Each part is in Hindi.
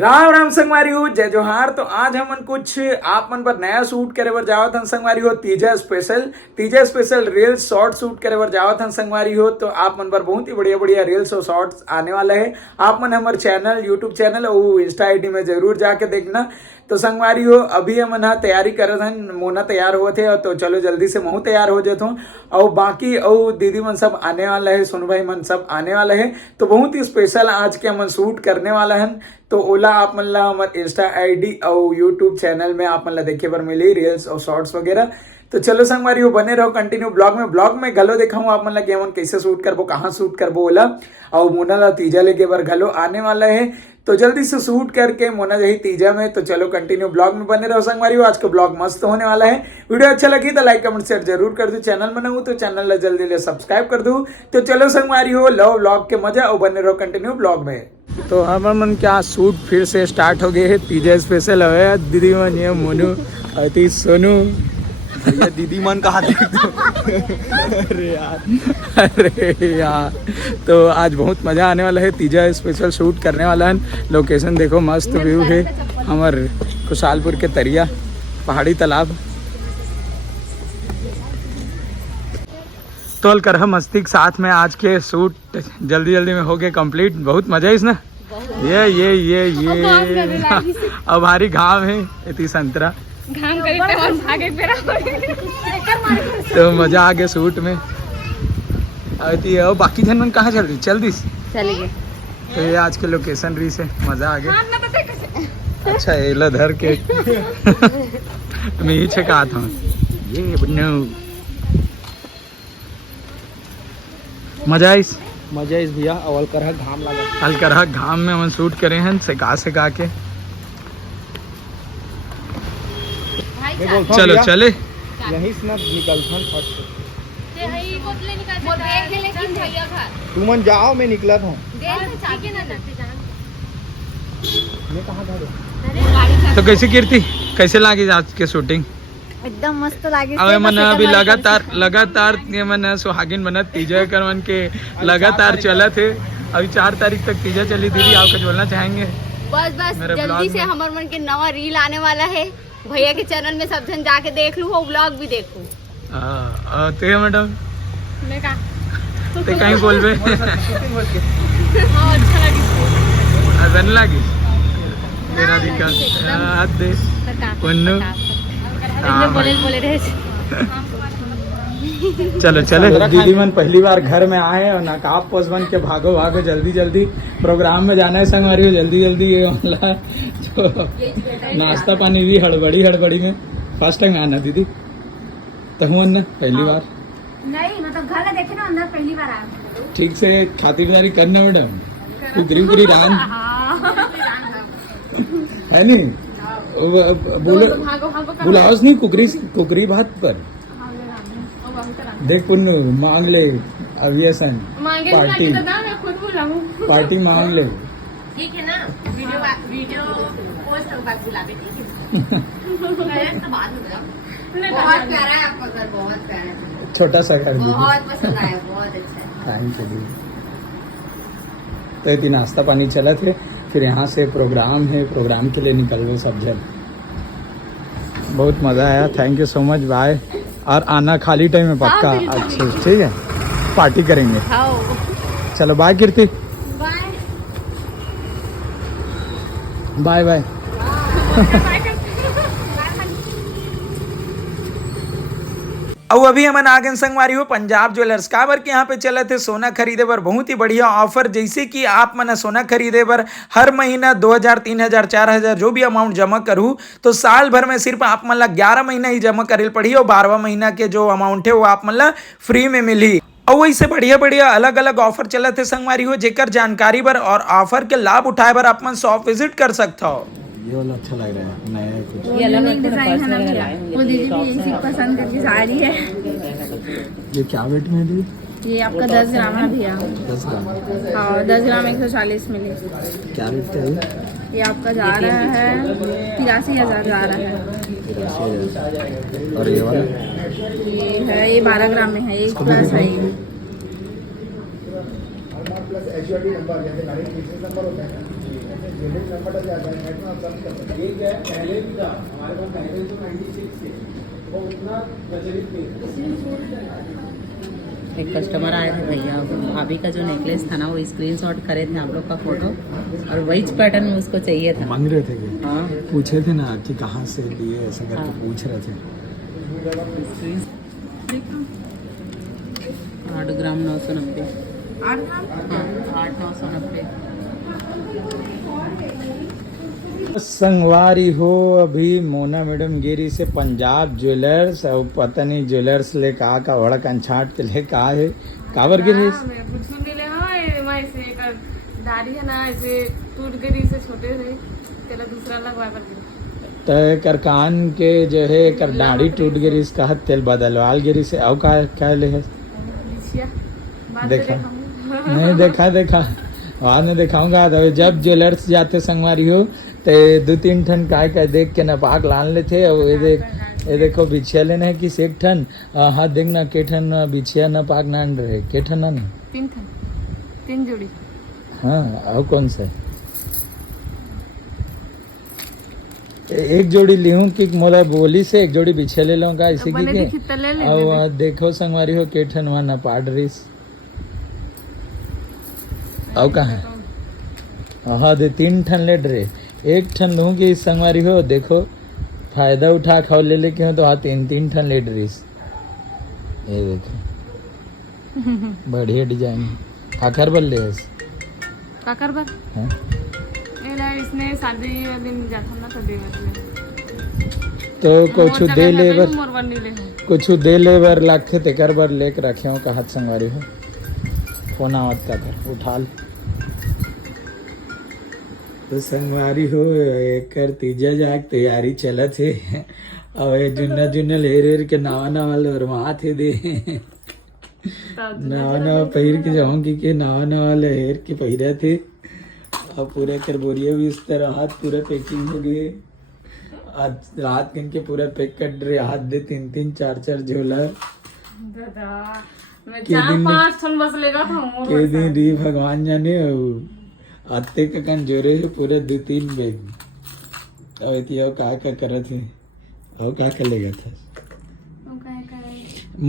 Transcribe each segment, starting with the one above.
राम राम संगवारी हो, जय जोहार। तो आज हमन कुछ आप मन पर नया शूट करे बर जावत हन संगवारी हो। तीजा स्पेशल रील्स शॉर्ट शूट करे बर जावत हन संगवारी हो। तो आप मन पर बहुत ही बढ़िया बढ़िया रील्स और शॉर्ट्स आने वाला है। आप मन हमारे चैनल, यूट्यूब चैनल और इंस्टा आईडी में जरूर जाके देखना। तो संगवारी हो, अभी हमन तैयारी करत हन, मोना तैयार हुए थे तो चलो जल्दी से महू तैयार हो जाता हूँ। और बाकी और दीदी मन सब आने वाला है, सोनू भाई मन सब आने वाला है। तो बहुत ही स्पेशल आज के हमन शूट करने वाला है। तो ओला आप मन ला हमारे इंस्टा आईडी और यूट्यूब चैनल में आप मन ला देखे बर मिली रील्स और शॉर्ट्स वगैरह। तो चलो संगवारी हो, बने रहो कंटिन्यू ब्लॉग में घलो दिखाऊं आप मन ला कि हमन कैसे शूट करबो, कहाँ शूट करबो ओला। और मोना ला तीजा लेके बर घलो आने वाला है। तो जल्दी से शूट करके मोना जही तीजा में। तो चलो कंटिन्यू ब्लॉग में बने रहो संगवारी हो। आज का ब्लॉग मस्त होने वाला है। वीडियो अच्छा लगी तो लाइक कमेंट शेयर जरूर कर दो। चैनल में नया तो चैनल ला जल्दी ले सब्सक्राइब कर दो। तो चलो संगवारी हो, लो ब्लॉग के मजा और बने रहो कंटिन्यू ब्लॉग में। तो हमन क्या शूट फिर से स्टार्ट हो गए है। तीजा स्पेशल है। दीदी मन ये मोनू अति सोनू दीदी मन कहा देख दो। अरे यार तो आज बहुत मजा आने वाला है। तीजा स्पेशल शूट करने वाला है। लोकेशन देखो, मस्त व्यू है हमारे खुशहालपुर के तरिया पहाड़ी तालाब। तोल कर हम मस्ती के साथ में आज के शूट जल्दी में हो गए कंप्लीट। बहुत मजा है इसमें। ये अब भारी घाम है, इतनी संतरा घाम करे और भागे पेरा तो मजा आ गया शूट में। और बाकी जन मन कहाँ चल दी चले गए। तो ये आज के लोकेशन री से मजा आ गया। अच्छा एला धर के मैं ही छका था ये बन्नो। मजा इस भैया अवल कर घाम लगा। हल्का घाम में हम शूट करे हैं सेका के। चलो चले यही से निकलथन फट तू मन जाओ, मैं निकला था। मैं कहाँ था? तो कैसे कीर्ति, कैसे लगी आज के शूटिंग? एकदम मस्त लागे। अब मन अभी लगातार ये मन सुहागिन बनत तीजा कर मन के लगातार चला थे। अभी 4 तारीख तक तीजा चली। दीदी आप कुछ बोलना चाहेंगे? बस जल्दी से हमारे मन के नवा रील आने वाला है। भैया के चैनल में सब जन जाके देख लू, वो ब्लॉग भी देख लू। ते मैडम मैं कहा ते कहीं बोलबे हाँ अच्छा लगी। बन लगी तेरा दिक्कत हाथ दे पन्नू बोले रहे। चलो दीदी मन पहली बार घर में आए और नकाब पोस बन के भागो जल्दी प्रोग्राम में जाना है संगवारी हो। जल्दी ये वाला तो नाश्ता पानी भी हड़बड़ी में फर्स्ट टाइम आना दीदी। तो हुआ ना पहली बार नहीं, मतलब घर देखे ना, अंदर पहली बार आया। ठीक से खातिरदारी करना मैडम, कुकरी रान है नहीं बोलो बुलाओ नहीं कुकरी भात पर देख पुन्नू मांग ले अवियसन पार्टी मांग ले। ठीक है ना, वीडियो पोस्ट होगा, बुला दे। ठीक है बहुत प्यारा है आपका घर, बहुत प्यारा है। छोटा सा घर बहुत पसंद आया, बहुत अच्छा है। Thank you. तो इतनी नाश्ता पानी चला थे, फिर यहाँ से प्रोग्राम है, प्रोग्राम के लिए निकल गए सब जन। बहुत मज़ा आया। Thank you so much, bye. और आना खाली टाइम में पक्का। अच्छा ठीक है, पार्टी करेंगे। चलो बाय कीर्ति, बाय। अब अभी हमन आगे संगवारी हो पंजाब ज्वेलर्स काबर के यहाँ पे चले थे सोना खरीदे बर। बहुत ही बढ़िया ऑफर, जैसे कि आप मन सोना खरीदे बर हर महीना 2000, 3000, 4000 जो भी अमाउंट जमा करूँ तो साल भर में सिर्फ आप मन ला 11 महीना ही जमा करे पड़ी और 12वां महीना के जो अमाउंट है वो आप मन ला फ्री में मिली। और वैसे बढ़िया अलग ऑफर चलत है संगवारी हो। जेकर जानकारी बर और ऑफर के लाभ उठाए बर आप मन शॉप विजिट कर सकते हो। ये वाला अच्छा लग रहा है, नया कुछ ये अलग डिजाइन है ना। वो दीदी भी इसी पसंद करके साड़ी है। ये क्या वेट में दी? ये आपका 10 ग्राम है भैया। 10 ग्राम हाँ 10 ग्राम 140 मिली। क्या रेट का है? ये आपका जा रहा है 83,000 जा रहा है। 83,000। और ये वाला ये है, ये 12 ग्राम में है, 1 प्लस है। ये क्या है, पहले भी था हमारे पास, पहले तो 96 थे, वो उतना प्रचलित नहीं था। एक कस्टमर आए थे भैया, भाभी का जो नेकलेस था ना वो स्क्रीनशॉट करे थे आप लोग का फोटो, और वही पैटर्न में उसको चाहिए था। मांग रहे थे कि हाँ पूछे थे ना कि कहाँ से लिए, ऐसा करके हाँ। पूछ रहे थे। 8 ग्राम 990। 8 ग्राम? हाँ 8 990। संगवारी हो अभी मोना मैडम गिरी से पंजाब ज्वेलर्स और पता नहीं ज्वेलर्स ले का वड़कन छाट के ले का है कावर गिरी मैं कुछ मिले हाँ मैं ऐसे एक दाढ़ी है ना ऐसे टूट गई से छोटे से तेरा दूसरा लगवा कर गिरा। तय कर कान के जो है कर दाढ़ी टूट गिरी का तेल बदलवाल गिरी से और का क्या ले है बिछिया बात देखा देखा नहीं देखा बाद में दिखाऊंगा। तो जब ज्वेलर्स जाते संगवारी हो तो 2-3 ठन का देख के नपाक लान लेते और ये देखो बिछिया लेना है किस एक ठन हाथ देखना के ठन बिछिया नपाक नान रहे के ठन ना 3 जोड़ी। हाँ और कौन सा एक जोड़ी लिहूं कि मोला बोली से एक जोड़ी बिछिया ले लूंगा इसी बने की दिखी तो ले ले और देखो संगवारी हो के ठन वहाँ नपाड़ रहीस और कहाँ हाँ दे 3 ठन ले डरे एक ठन लूँ कि संगवारी हो देखो फायदा उठा खाओ ले लेके हो तो हाँ 3 ठन ले डरीस ये देखो बढ़िया डिजाइन आखिर बल ले काकर बार हाँ इसने शादी वाले में जाता ना तो दे तो कुछ दे ले बर मोरवन नहीं ले कुछ दे ले बर लाखे ते कर बर लेके रखे हो का हाथ संगवारी हो फोन आवत का कर उठा ले तो संगवारी हो एक तीजा जाग तैयारी चलत है और जुन्ना लेर के नावा लोरवा थे दे नावा पहिर के जाऊंगी के नावा लहर के पहिरा थे और पूरे कर बोरिया भी इस तरह हाथ पूरा पैकिंग हो गए आज रात दिन के पूरा पैक कर रहे हाथ दे 3 4 झोला दादा मैं के 4-5 ठन बस लेगा था के दिन री भगवान जाने आते का कन जोरे है पूरे 2-3 बैग और इतिया का करत है और क्या लेगा था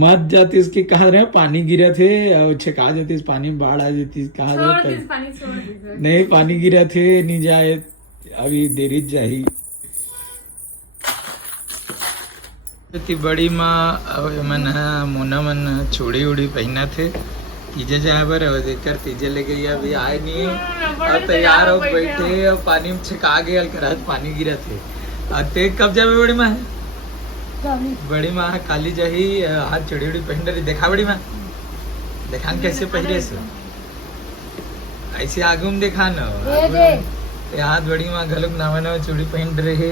मत जाती इसकी कहा रहे पानी गिरा थे और छका जाती इस पानी में बाढ़ आ जाती कहा जाता नहीं पानी गिरा थे नहीं जाए अभी देरी जाही इतनी बड़ी माँ मन मोना मन चूड़ी उड़ी पहना थे तीजे जाए बर और देखकर तीजे ले गई अभी आए नहीं और तैयार हो बैठे और पानी में छका गए अलकर पानी गिरा थे और ते कब जाए बड़ी माँ बड़ी माँ काली जाही हाथ चूड़ी उड़ी पहन रही देखा बड़ी माँ देखा कैसे पहले से ऐसे आगू में देखा न हाथ बड़ी माँ घलुक नवा चूड़ी पहन रहे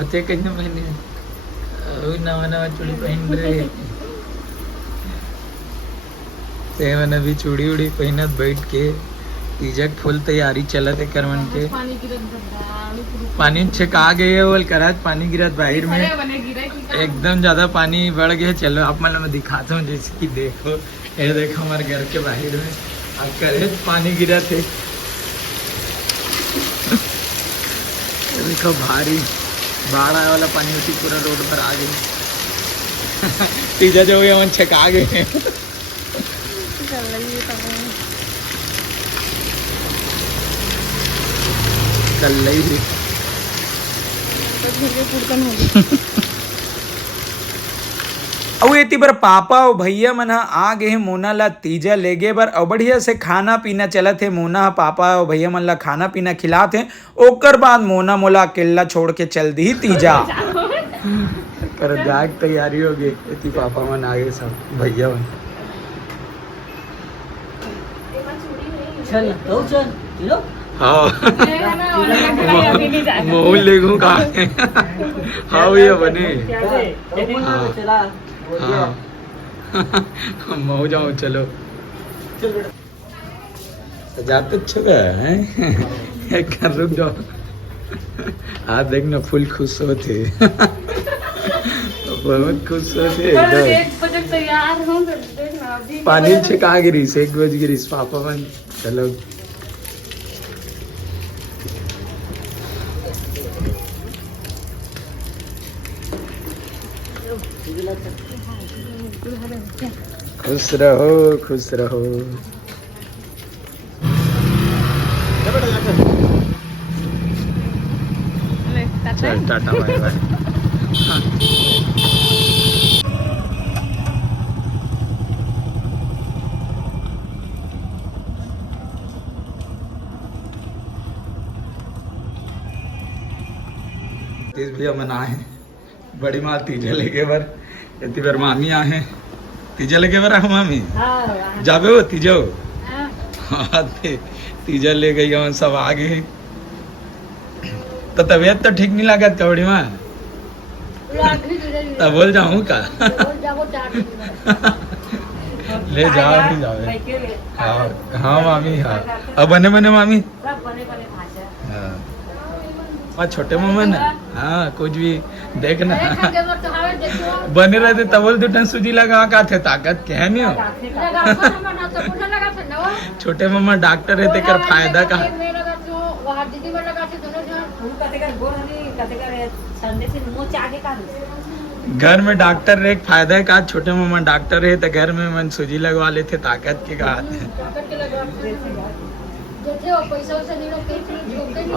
आते कैसे पहने नवा चूड़ी पहन रहे ते मन अभी चूड़ी उड़ी पहनत बैठ के तीजक फुल तैयारी चलत है करवन के पानी छका गए वल करत पानी गिरत बाहर में एकदम ज्यादा पानी बढ़ गया। चलो आप मतलब मैं दिखाता हूँ जैसे कि देखो ये देखो हमारे घर के बाहर में करे पानी गिरा थे देखो भारी बाढ़ आया वाला पानी उसी पूरा रोड पर आ गई तीजा जो गया मन छका गए चल रही अउ एती बर पापा और भैया मन आ गए मोना ला तीजा ले गे बर और बढ़िया से खाना पीना चलत है। मोना पापा और भैया मन ला खाना पीना खिलाते हैं। ओकर बाद मोना मोला अकेला छोड़ के चल दी तीजा कर जाग तैयारी हो गई। एती पापा मन आ गए सब भैया मन चल तो चल लो हाँ मोहन ले गूँ कहाँ हाँ भैया बने हाँ मऊ जाओ चलो सजाते अच्छा है रुक जाओ आज देखना फुल खुश होते बहुत खुश होते पानी छका गिरीस 1 बज गिरीस पापा मन चलो खुश रहो खुश रहो। चल टाटा बाय बाय। तीज भैया मना है बड़ी माँ तीजे लेके बर इतनी बार मामी आहे तीजे लेके बर मामी जाबे हो तीजो हाँ तीजा ले गई हम सब आ गए। तो तबीयत तो ठीक नहीं लागत का बड़ी माँ तब बोल जाऊँ का ले जाओ नहीं जाओ। हाँ हाँ मामी हाँ अब बने बने मामी हाँ और छोटे मामा ना हाँ कुछ भी देखना बने रहते तबल दुटन सूजी लगा का थे ताकत क्या नहीं हो। छोटे मामा डॉक्टर रहते कर फायदा का घर में डॉक्टर रहे फायदा है का छोटे मामा डॉक्टर है तो घर में मन सूजी लगवा लेते ताकत के का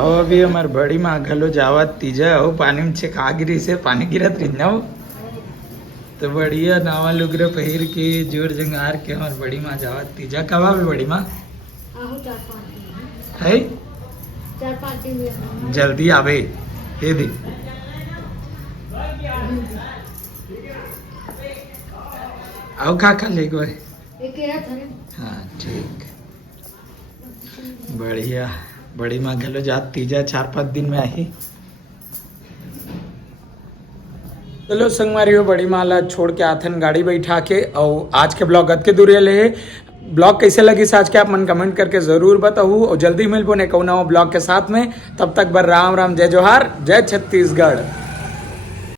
और अभी हमार बड़ी माँ घलो जावत तीजा हो पानी में छिका गिरी से पानी गिरत रही हो तो बढ़िया नावा लुगरे पहिर के जोर जंगार के हमार बड़ी माँ जावत तीजा कब आवे बड़ी माँ है जल्दी आवे हे दी आओ खा ले गए हाँ ठीक बढ़िया बड़ी माँ घलो जात तीजा 4-5 दिन में आई। चलो संगवारियों बड़ी माला छोड़ के आथन गाड़ी बैठा के और आज के ब्लॉग अद के दूरिया ले ब्लॉग कैसे लगी आज के आप मन कमेंट करके जरूर बताओ और जल्दी मिल पोने कौन ब्लॉग के साथ में। तब तक बर राम राम जय जोहार जय छत्तीसगढ़।